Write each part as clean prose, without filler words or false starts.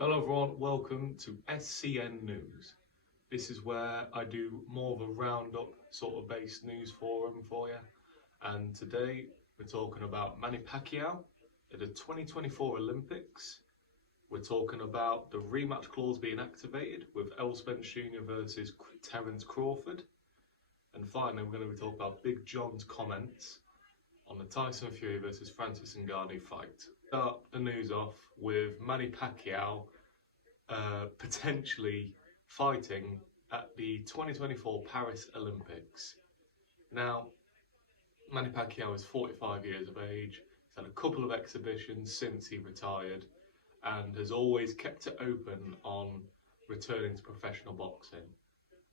Hello everyone, welcome to SCN News. This is where I do more of a roundup sort of based news forum for you. And today we're talking about Manny Pacquiao at the 2024 Olympics. We're talking about the rematch clause being activated with Errol Spence Jr versus Terence Crawford. And finally we're going to be talking about Big John's comments on the Tyson Fury versus Francis Ngannou fight. Start the news off with Manny Pacquiao potentially fighting at the 2024 Paris Olympics. Now, Manny Pacquiao is 45 years of age. He's had a couple of exhibitions since he retired and has always kept it open on returning to professional boxing.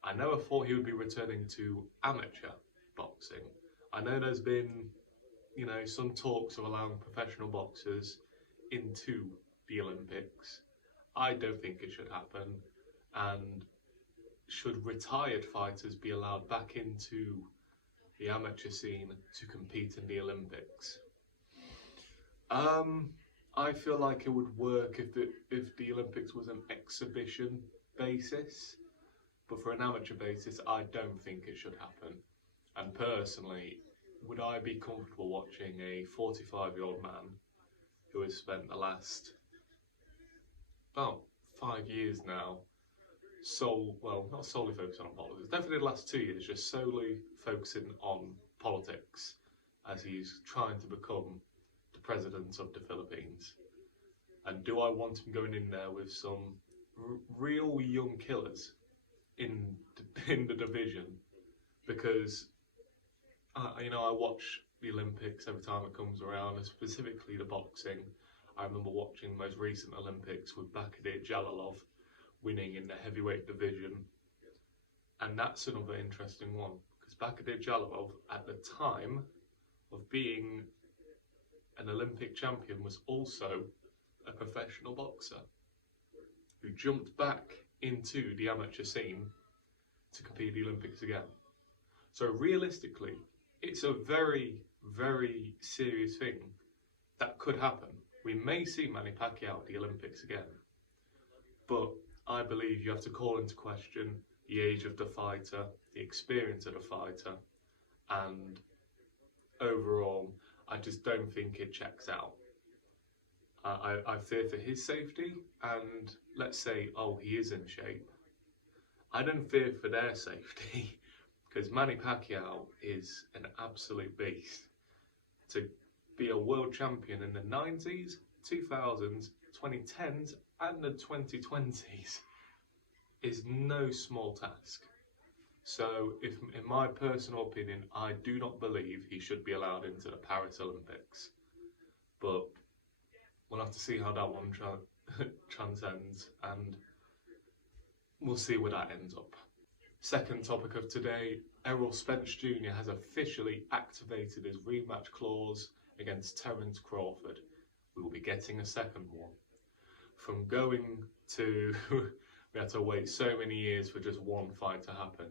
I never thought he would be returning to amateur boxing. I know there's been, some talks of allowing professional boxers into the Olympics. I don't think it should happen, and should retired fighters be allowed back into the amateur scene to compete in the Olympics? I feel like it would work if the Olympics was an exhibition basis, but for an amateur basis, I don't think it should happen. And personally, would I be comfortable watching a 45-year-old man who has spent the last about 5 years now not solely focusing on politics, definitely the last 2 years just solely focusing on politics as he's trying to become the president of the Philippines? And do I want him going in there with some real young killers in the division? Because I watch the Olympics every time it comes around, and specifically the boxing. I remember watching the most recent Olympics with Bakidir Jalilov winning in the heavyweight division. And that's another interesting one, because Bakidir Jalilov, at the time of being an Olympic champion, was also a professional boxer who jumped back into the amateur scene to compete in the Olympics again. So realistically, it's a very, very serious thing that could happen. We may see Manny Pacquiao at the Olympics again, but I believe you have to call into question the age of the fighter, the experience of the fighter, and overall, I just don't think it checks out. I fear for his safety, and let's say, he is in shape. I don't fear for their safety, because Manny Pacquiao is an absolute beast. To be a world champion in the 90s, 2000s, 2010s and the 2020s is no small task. So in my personal opinion, I do not believe he should be allowed into the Paris Olympics. But we'll have to see how that one transcends, and we'll see where that ends up. Second topic of today, Errol Spence Jr has officially activated his rematch clause against Terence Crawford. We will be getting a second one. From going to, we had to wait so many years for just one fight to happen,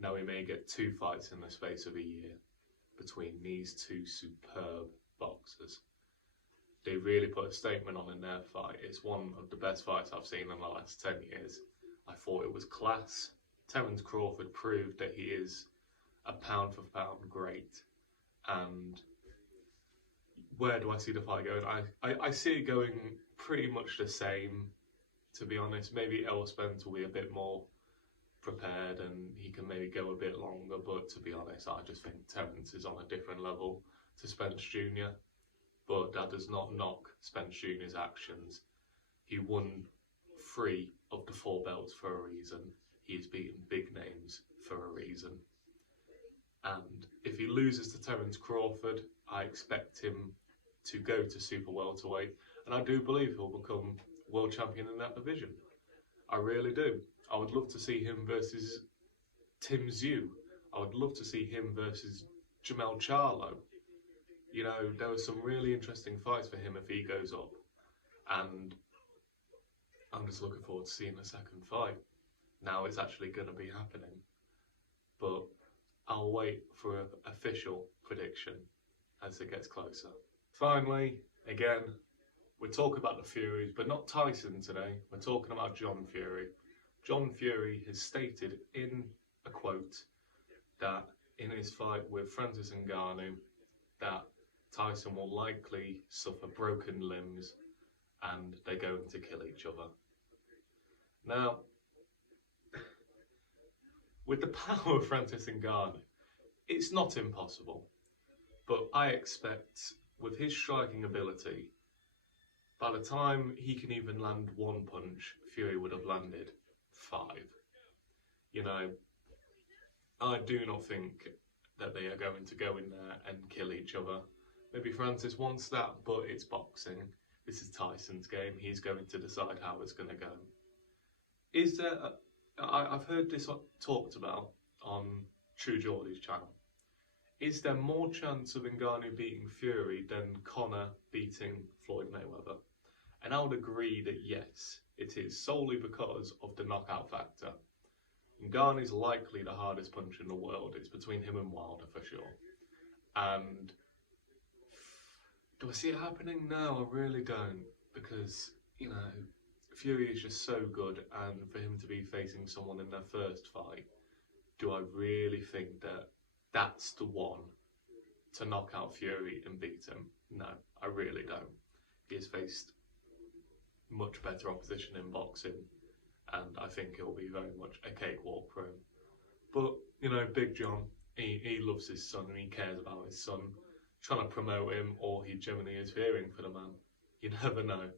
now we may get 2 fights in the space of a year between these two superb boxers. They really put a statement on in their fight. It's one of the best fights I've seen in the last 10 years. I thought it was class. Terence Crawford proved that he is a pound for pound great. And where do I see the fight going? I see it going pretty much the same, to be honest. Maybe Errol Spence will be a bit more prepared and he can maybe go a bit longer, but to be honest, I just think Terence is on a different level to Spence Jr. But that does not knock Spence Jr.'s actions. He won 3 of the 4 belts for a reason. He's beaten big names for a reason. And if he loses to Terence Crawford, I expect him to go to super welterweight, and I do believe he'll become world champion in that division. I really do. I would love to see him versus Tim Tszyu. I would love to see him versus Jamel Charlo. There were some really interesting fights for him if he goes up, and I'm just looking forward to seeing the second fight. Now it's actually going to be happening, but I'll wait for an official prediction as it gets closer. Finally, again, we're talking about the Furies, but not Tyson today. We're talking about John Fury. John Fury has stated in a quote that in his fight with Francis Ngannou, that Tyson will likely suffer broken limbs and they're going to kill each other. Now, with the power of Francis Ngannou, it's not impossible, but I expect with his striking ability, by the time he can even land one punch, Fury would have landed 5. You know, I do not think that they are going to go in there and kill each other. Maybe Francis wants that, but it's boxing. This is Tyson's game. He's going to decide how it's going to go. Is there... I've heard this talked about on True Geordie's channel. Is there more chance of Ngannou beating Fury than Conor beating Floyd Mayweather? And I would agree that yes, it is, solely because of the knockout factor. Ngannou is likely the hardest puncher in the world. It's between him and Wilder for sure. And do I see it happening? No, I really don't. Because, you know, Fury is just so good, and for him to be facing someone in their first fight, do I really think that that's the one to knock out Fury and beat him? No, I really don't. He has faced much better opposition in boxing, and I think it'll be very much a cakewalk for him. But, you know, Big John, he loves his son and he cares about his son, trying to promote him, or he generally is fearing for the man. You never know.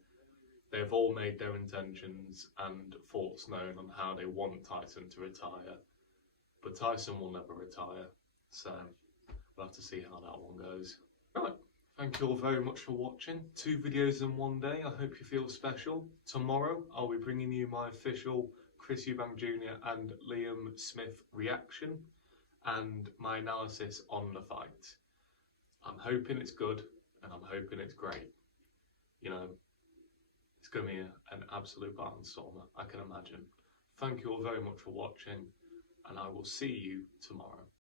They've all made their intentions and thoughts known on how they want Tyson to retire. But Tyson will never retire, so we'll have to see how that one goes. Right, thank you all very much for watching. 2 videos in one day, I hope you feel special. Tomorrow, I'll be bringing you my official Chris Eubank Jr. and Liam Smith reaction and my analysis on the fight. I'm hoping it's good, and I'm hoping it's great. You know, it's going to be an absolute barnstormer, I can imagine. Thank you all very much for watching, and I will see you tomorrow.